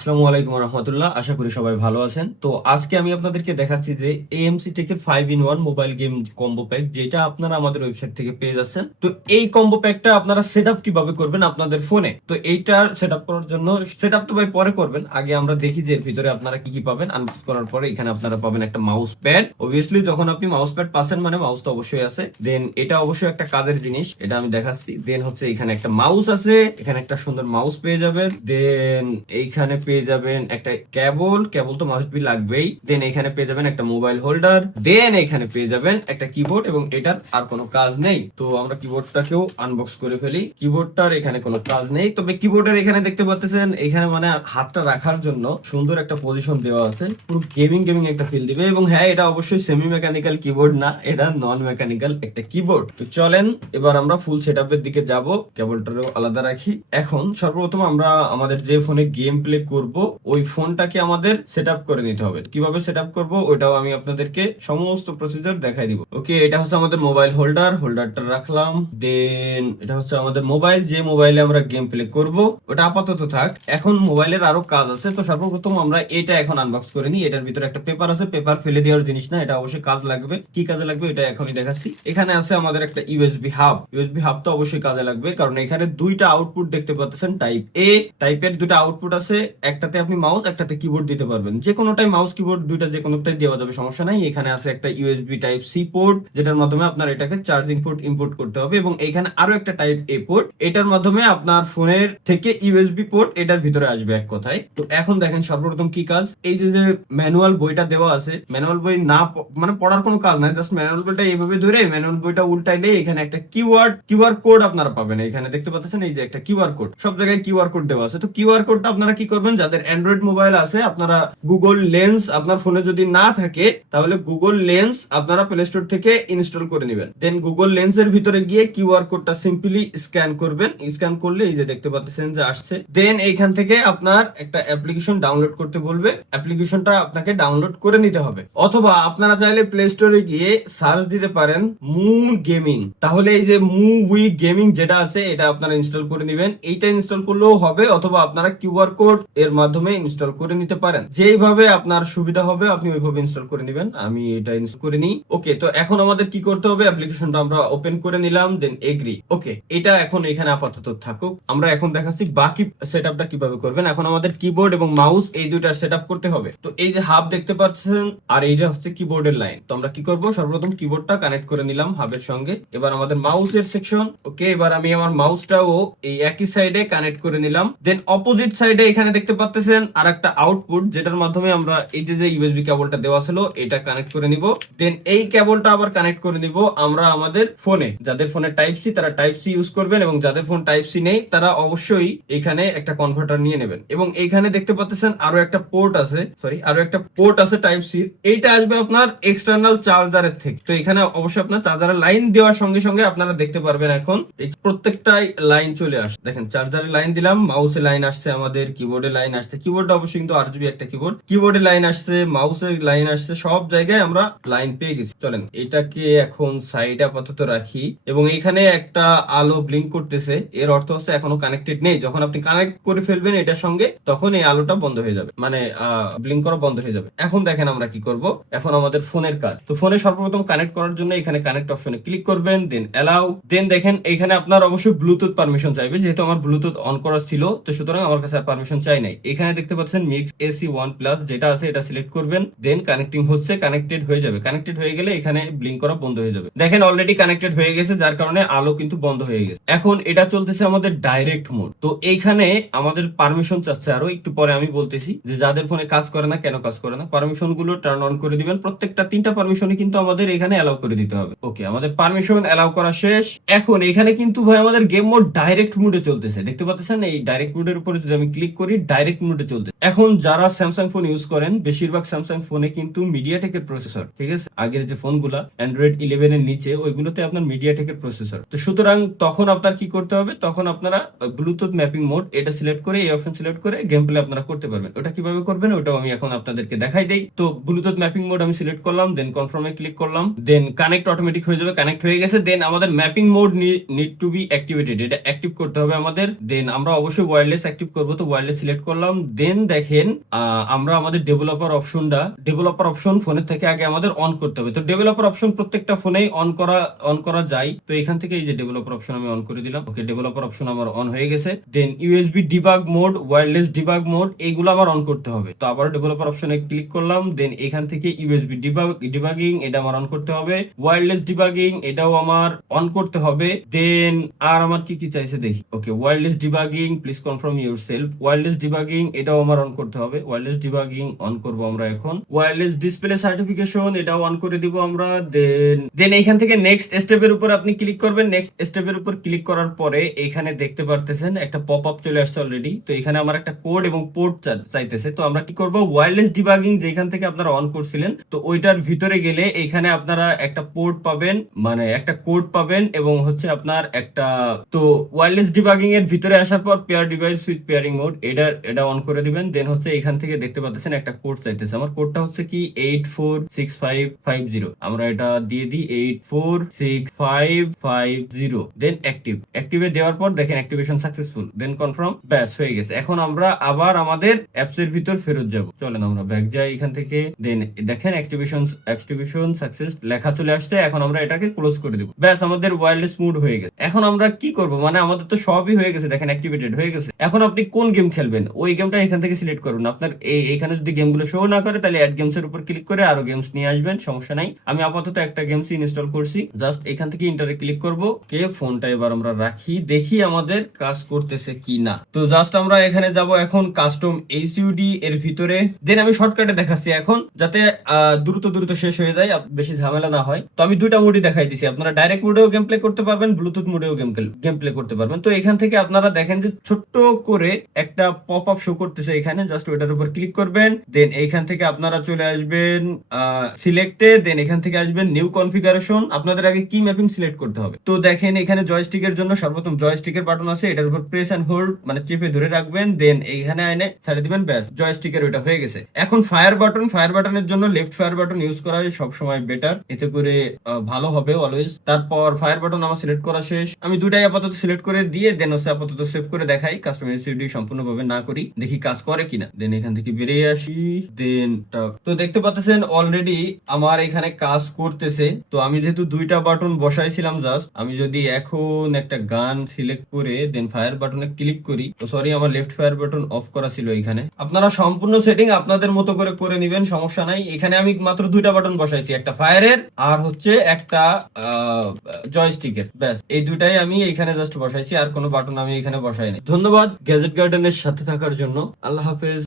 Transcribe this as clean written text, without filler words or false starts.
আসসালামু আলাইকুম রহমতুল্লাহ, আশা করি সবাই ভালো আছেন। তো আজকে আমি আপনাদেরকে দেখাচ্ছি যে এএমসি থেকে 5 in 1 mobile game combo pack, যেটা আপনারা আমাদের ওয়েবসাইট থেকে পেয়ে যাচ্ছেন। তো এই কম্বো প্যাকটা আপনারা সেট আপ কিভাবে করবেন আপনাদের ফোনে। তো এইটার সেট আপ করার জন্য, সেট আপ তো ভাই পরে করবেন, আগে আমরা দেখি যে এর ভিতরে আপনারা কি কি পাবেন। আনবক্স করার পরে এখানে আপনারা পাবেন একটা মাউস প্যাড। অবভিয়াসলি যখন আপনি মাউস প্যাড পাচ্ছেন মানে মাউস তো অবশ্যই আছে। দেন এটা অবশ্যই একটা কাজের জিনিস, এটা আমি দেখাচ্ছি। দেন হচ্ছে এখানে একটা মাউস আছে, এখানে একটা সুন্দর মাউস পেয়ে যাবেন। দেন এইখানে পেয়ে যাবেন একটা কেবল, কেবল তো মাস্ট বি লাগবেই। দেন এখানে পেয়ে যাবেন একটা মোবাইল হোল্ডার। দেন এখানে পেয়ে যাবেন একটা কিবোর্ড, এবং এটার আর কোনো কাজ নেই। তো আমরা কিবোর্ডটাকেও আনবক্স করে ফেলি। কিবোর্ডটার এখানে কোনো কাজ নেই, তবে কিবোর্ডের এখানে দেখতে পাচ্ছেন এখানে মানে হাতটা রাখার জন্য সুন্দর একটা পজিশন দেওয়া আছে, পুরো গেমিং গেমিং একটা ফিল দিবে। এবং হ্যাঁ, এটা অবশ্যই সেমি মেকানিক্যাল কিবোর্ড না, এটা নন মেকানিক্যাল একটা কিবোর্ড। তো চলেন এবার আমরা ফুল সেটআপের দিকে যাব। কেবলটারও আলাদা রাখি। এখন সর্বপ্রথম আমরা আমাদের যে ফোনে গেম প্লে করব ওই ফোনটাকে আমাদের সেট আপ করে নিতে হবে। কিভাবে সেট আপ করবো ওইটাও আমি আপনাদেরকে সমস্ত প্রসিজার দেখাই দিব। ওকে, এটা হচ্ছে আমাদের মোবাইল হোল্ডার, হোল্ডারটা রাখলাম। দেন এটা হচ্ছে আমাদের মোবাইল, যে মোবাইলে আমরা গেম প্লে করব ওটা আপাতত থাক। এখন মোবাইলের আরো কাজ আছে, তো সর্বপ্রথম আমরা এটা এখন আনবক্স করে নিই। এটার ভিতরে একটা পেপার আছে, পেপার ফেলে দেওয়ার জিনিস না, এটা অবশ্যই কাজ লাগবে। কি কাজে লাগবে এটা এখনই দেখাচ্ছি। এখানে আছে আমাদের একটা ইউএসবি হাব। ইউএসবি হাব তো অবশ্যই কাজে লাগবে, কারণ এখানে দুইটা আউটপুট দেখতে পাচ্ছেন, টাইপ এ টাইপের দুটো আউটপুট আছে। একটাতে আপনি মাউস, একটাতে কিবোর্ড দিতে পারবেন। যে কোনোটাই মাউস কিবোর্ড দুইটা যে কোনোটাই দেওয়া যাবে, সমস্যা নাই। এখানে আছে একটা ইউএসবি টাইপ সি পোর্ট, যেটার মাধ্যমে আপনার এটাকে চার্জিং পোর্ট ইম্পোর্ট করতে হবে। এবং এখানে আরো একটা টাইপ এ পোর্ট, এটার মাধ্যমে আপনার ফোনের থেকে ইউএসবি পোর্ট এটার ভিতরে আসবে এক কথায়। তো এখন দেখেন সর্বপ্রথম কি কাজ। এই যে যে ম্যানুয়াল বইটা দেওয়া আছে, ম্যানুয়াল বই না মানে পড়ার কোনো কাজ নাই, জাস্ট ম্যানুয়াল বইটা এইভাবে ধরে ম্যানুয়াল বইটা উল্টাইলে এখানে একটা কিউআর কোড আপনারা পাবেন। এখানে দেখতে পাচ্ছেন এই যে একটা কিউআর কোড, সব জায়গায় কিউআর কোড দেওয়া আছে। তো কিউআর কোডটা আপনারা কি করবেন, যাদের অ্যান্ড্রয়েড মোবাইল আছে আপনারা গুগল লেন্স আপনার ফোনে যদি না থাকে তাহলে গুগল লেন্স আপনারা প্লে স্টোর থেকে ইনস্টল করে নেবেন। দেন গুগল লেন্সের ভিতরে গিয়ে কিউআর কোডটা সিম্পলি স্ক্যান করবেন। স্ক্যান করলে এই যে দেখতে পাচ্ছেন যে আসছে। দেন এইখান থেকে আপনার একটা অ্যাপ্লিকেশন ডাউনলোড করতে বলবে, অ্যাপ্লিকেশনটা আপনাকে ডাউনলোড করে নিতে হবে। অথবা আপনারা চাইলে প্লে স্টোরে গিয়ে সার্চ দিতে পারেন মুভ গেমিং, তাহলে এই যে মুভি গেমিং যেটা আছে এটা আপনারা ইনস্টল করে নেবেন। এইটা ইনস্টল করলেও হবে, অথবা আপনারা কিউআর কোড এর মাধ্যমে ইনস্টল করে নিতে পারেন। যেইভাবে আপনার সুবিধা হবে আপনি ওইভাবে ইনস্টল করে নেবেন। আমি এটা ইনস্টল করে নিই। ওকে, তো এখন আমাদের কি করতে হবে, অ্যাপ্লিকেশনটা আমরা ওপেন করে নিলাম, দেন এগ্রি। ওকে, এটা এখন এখানে আপাতত থাকুক। আমরা এখন দেখাচ্ছি বাকি সেটআপটা কিভাবে করবেন। এখন আমাদের কিবোর্ড এবং মাউস এই দুইটার সেটআপ করতে হবে। তো এই যে হাব দেখতে পাচ্ছেন, আর এইটা হচ্ছে কিবোর্ডের লাইন। তো আমরা কি করব, সর্বপ্রথম কিবোর্ডটা কানেক্ট করে নিলাম হাবের সঙ্গে। এবার আমাদের মাউসের সেকশন। ওকে, এবার আমি আমার মাউসটাও এই একই সাইডে কানেক্ট করে নিলাম। দেন অপোজিট সাইডে এখানে দেখতে পাচ্ছেন আর একটা আউটপুট, যেটার মাধ্যমে আমরা এই যে ইউএসবি কেবলটা দেওয়া ছিল এটা কানেক্ট করে নিব। দেন এই কেবলটা আবার কানেক্ট করে নিব আমরা আমাদের ফোনে। যাদের ফোনে টাইপ সি তারা টাইপ সি ইউজ করবেন, এবং যাদের ফোন টাইপ সি নেই তারা অবশ্যই এখানে একটা কনভার্টার নিয়ে নেবেন। এবং এইখানে দেখতে পাচ্ছেন আরো একটা পোর্ট আছে, টাইপ সি। এইটা আসবে আপনার এক্সটার্নাল চার্জারের থেকে। তো এখানে অবশ্যই আপনার চার্জারের লাইন দেওয়ার সঙ্গে সঙ্গে আপনারা দেখতে পারবেন এখন এই প্রত্যেকটাই লাইন চলে আসে। দেখেন চার্জারের লাইন দিলাম, মাউসে লাইন আসছে, আমাদের কিবোর্ডে লাইন আসছে। কিবোর্ডটা অবশ্যই কিন্তু আরজিবি একটা কিবোর্ড, কিবোর্ডে লাইন আসছে, মাউসের লাইন আসছে, সব জায়গায় আমরা লাইন পেয়ে গেছি। চলেন এটাকে এখন সাইডে আপাতত রাখি। এবং এখানে একটা আলো ব্লিঙ্ক করতেছে, এর অর্থ হচ্ছে এখনো কানেক্টেড নেই। যখন আপনি কানেক্ট করে ফেলবেন এটার সঙ্গে তখন এই আলোটা বন্ধ হয়ে যাবে, মানে ব্লিঙ্ক করা বন্ধ হয়ে যাবে। এখন দেখেন আমরা কি করব, এখন আমাদের ফোনের কাজ। তো ফোনে সর্বপ্রথম কানেক্ট করার জন্য এখানে কানেক্ট অপশনে ক্লিক করবেন, দেন অ্যালাউ। দেন দেখেন এখানে আপনার অবশ্যই ব্লুটুথ পারমিশন চাইবে, যেহেতু আমার ব্লুটুথ অন করা ছিল তো সুতরাং আমার কাছে পারমিশন চাই নাই। এখানে দেখতে পাচ্ছেন মিক্স এসি 1+ যেটা আছে এটা সিলেক্ট করবেন। দেন কানেক্টিং হচ্ছে, কানেক্টেড হয়ে যাবে। কানেক্টেড হয়ে গেলে এখানে ব্লিঙ্ক করা বন্ধ হয়ে যাবে। দেখেন অলরেডি কানেক্টেড হয়ে গেছে, যার কারণে আলো কিন্তু বন্ধ হয়ে গেছে। এখন এটা চলতেছে আমাদের ডাইরেক্ট মোড। তো এইখানে আমাদের পারমিশন চাচ্ছে, আরো একটু পরে আমি বলতেছি যে যাদের ফোনে কাজ করে না কেন কাজ করে না, পারমিশন গুলো টার্ন অন করে দিবেন। প্রত্যেকটা 3টা পারমিশনই কিন্তু আমাদের এখানে অ্যালাউ করে দিতে হবে। ওকে, আমাদের পারমিশন অ্যালাউ করা শেষ। এখন এখানে কিন্তু ভাই আমাদের গেম মোড ডাইরেক্ট মোডে চলতেছে, দেখতে পাচ্ছেন। এই ডাইরেক্ট মোডের উপরে যদি আমি ক্লিক করি ডাইরেক্ট মোডে চলতে। এখন যারা স্যামসাং ফোন ইউজ করেন, বেশিরভাগ স্যামসাং ফোনে কিন্তু মিডিয়াটেকের প্রসেসর, ঠিক আছে। আগের যে ফোনগুলা অ্যান্ড্রয়েড 11 এর নিচে ওইগুলোতে আপনার মিডিয়াটেকের প্রসেসর। তো সুতরাং তখন আপনার কি করতে হবে, তখন আপনারা ব্লুটুথ ম্যাপিং মোড এটা সিলেক্ট করে, এই অপশন সিলেক্ট করে গেম প্লে আপনারা করতে পারবেন। ওটা কিভাবে করবেন ওটাও আমি এখন আপনাদেরকে দেখাই দেই। তো ব্লুটুথ ম্যাপিং মোড আমি সিলেক্ট করলাম, দেন কনফার্মে ক্লিক করলাম, দেন কানেক্ট অটোমেটিক হয়ে যাবে। কানেক্ট হয়ে গেছে। দেন আমাদের mapping mode need to B activated, এটা অ্যাক্টিভ করতে হবে আমাদের। দেন আমরা অবশ্যই ওয়্যারলেস অ্যাক্টিভ করব, তো ওয়্যারলেস সিলেক্ট করলাম। দেন দেখেন আমরা আমাদের ডেভেলপার অপশন ফোনের থেকে আগে আমাদের অন করতে হবে। তো ডেভেলপার অপশন প্রত্যেকটা ফোনেই অন করা যায়। তো এখান থেকে এই যে ডেভেলপার অপশন আমি অন করে দিলাম। ওকে, ডেভেলপার অপশন আমার অন হয়ে গেছে। Then USB debug mode, wireless debug mode, এইগুলো আমার অন করতে হবে। তো আবার ডেভেলপার অপশনে ক্লিক করলাম। দেন এখান থেকে ইউএসবি ডিবাগিং এটা আমার অন করতে হবে। ওয়্যারলেস ডিবাগিং এটাও আমার অন করতে হবে। দেন আর আমার কি কি চাইছে দেখি। Okay, wireless debugging please confirm yourself, wireless debugging এটাও আমার অন করতে হবে। ওয়্যারলেস ডিবাগিং অন করব আমরা এখন। ওয়্যারলেস ডিসপ্লে সার্টিফিকেশন এটাও অন করে দিব আমরা। দেন এখান থেকে নেক্সট স্টেপের উপর আপনি ক্লিক করবেন। নেক্সট স্টেপের উপর ক্লিক করার পরে এখানে দেখতে পারতেছেন একটা পপ আপ চলে আসছে অলরেডি। তো এখানে আমার একটা কোড এবং পোর্ট চাইতেছে। তো আমরা কি করব, ওয়্যারলেস ডিবাগিং যেখান থেকে আপনারা অন করছিলেন তো ওইটার ভিতরে গেলে এখানে আপনারা একটা পোর্ট পাবেন, মানে একটা কোড পাবেন এবং হচ্ছে আপনার একটা, তো ওয়্যারলেস ডিবাগিং এর ভিতরে আসার পর pair device with pairing mode এটা অন করে দিবেন। দেন হচ্ছে এখান থেকে দেখতে পাচ্ছেন একটা কোড চাইতেছে। আমার কোডটা হচ্ছে কি 846550। আমরা এটা দিয়ে দিই 846550। দেন অ্যাক্টিভে দেওয়ার পর দেখেন অ্যাক্টিভেশন সাকসেসফুল, দেন কনফার্ম, ব্যাস হয়ে গেছে। এখন আমরা আবার আমাদের অ্যাপস এর ভিতর ফেরত যাব। চলেন আমরা ব্যাক যাই এখান থেকে। দেন দেখেন অ্যাক্টিভেশন সাকসেস লেখা চলে আসছে। এখন আমরা এটাকে ক্লোজ করে দেব। ব্যাস আমাদের ওয়্যারলেস মোড হয়ে গেছে। এখন আমরা কি করব, মানে আমাদের তো সবই হয়ে গেছে, দেখেন অ্যাক্টিভেটেড হয়ে গেছে। এখন আপনি কোন গেম খেলবেন ওই গেমটা এখান থেকে সিলেক্ট করুন। আপনার এখানে যদি গেমগুলো শো না করে তাহলে অ্যাড গেমস এর উপর ক্লিক করে আরো গেমস নিয়ে আসবেন, সমস্যা নাই। আমি আপাতত একটা গেমস ইনস্টল করছি, জাস্ট এখান থেকে ইন্টারে ক্লিক করব। কে ফোনটা এবার আমরা রাখি, দেখি আমাদের কাজ করতেছে কি না। তো জাস্ট আমরা এখানে যাব এখন কাস্টম এইচইউডি এর ভিতরে। দেন আমি শর্টকাটে দেখাচ্ছি এখন, যাতে দ্রুত শেষ হয়ে যায়, বেশি ঝামেলা না হয়। তো আমি দুইটা মোডই দেখাই দিছি, আপনারা ডাইরেক্ট মোডেও গেম প্লে করতে পারবেন, ব্লুটুথ মোডেও গেম প্লে করতে পারবেন। তো এখান থেকে আপনারা দেখেন যে ছোট্ট করে একটা পপ আপ শো করতেছে এখানে, জাস্ট ওইটার উপর ক্লিক করবেন। দেন এইখান থেকে আপনারা চলে আসবেন সিলেক্টে। দেন এখান থেকে আসবেন নিউ কনফিগারেশন। আপনাদের আগে কি ম্যাপিং সিলেক্ট করতে হবে। তো দেখেন এখানে জয়স্টিকের জন্য সর্বপ্রথম জয়স্টিকের বাটন আছে, এটার উপর প্রেস এন্ড হোল্ড মানে চেপে ধরে রাখবেন। দেন এইখানে এনে ছেড়ে দিবেন, ব্যাস জয়স্টিকের ওইটা হয়ে গেছে। এখন ফায়ার বাটনের জন্য লেফট ফায়ার বাটন ইউজ করা হয় সবসময় বেটার, এতে করে ভালো হবে অলওয়েজ। তারপর ফায়ার বাটন আমার সিলেক্ট করা শেষ, আমি দুটাই আপাতত সিলেক্ট করে দিয়ে দেন হচ্ছে আপাতত সেভ করে দেখাই। কাস্টমার সিকিউরিটি সম্পূর্ণভাবে না করি, দেখি কাজ করে কিনা। দেন এখান থেকে বেরিয়ে আসি। দেন তো দেখতে পাচ্ছেন অলরেডি আমার এখানে কাজ করতেছে। তো আমি যেহেতু দুইটা বাটন বসাইছিলাম, জাস্ট আমি যদি এখন একটা গান সিলেক্ট করে দেন ফায়ার বাটনে ক্লিক করি, তো সরি আমার লেফট ফায়ার বাটন অফ করা ছিল এখানে। আপনারা সম্পূর্ণ সেটিং আপনাদের মতো করে নিবেন, সমস্যা নাই। এখানে আমি মাত্র দুইটা বাটন বসাইছি, একটা ফায়ারের আর হচ্ছে একটা জয়স্টিকের, ব্যাস এই দুইটাই আমি এখানে জাস্ট বসাইছি, আর কোনো বাটন আমি এখানে বসাইনি। ধন্যবাদ গ্যাজেট গার্ডেনের সাথে থাকার জন্য। আল্লাহ হাফেজ।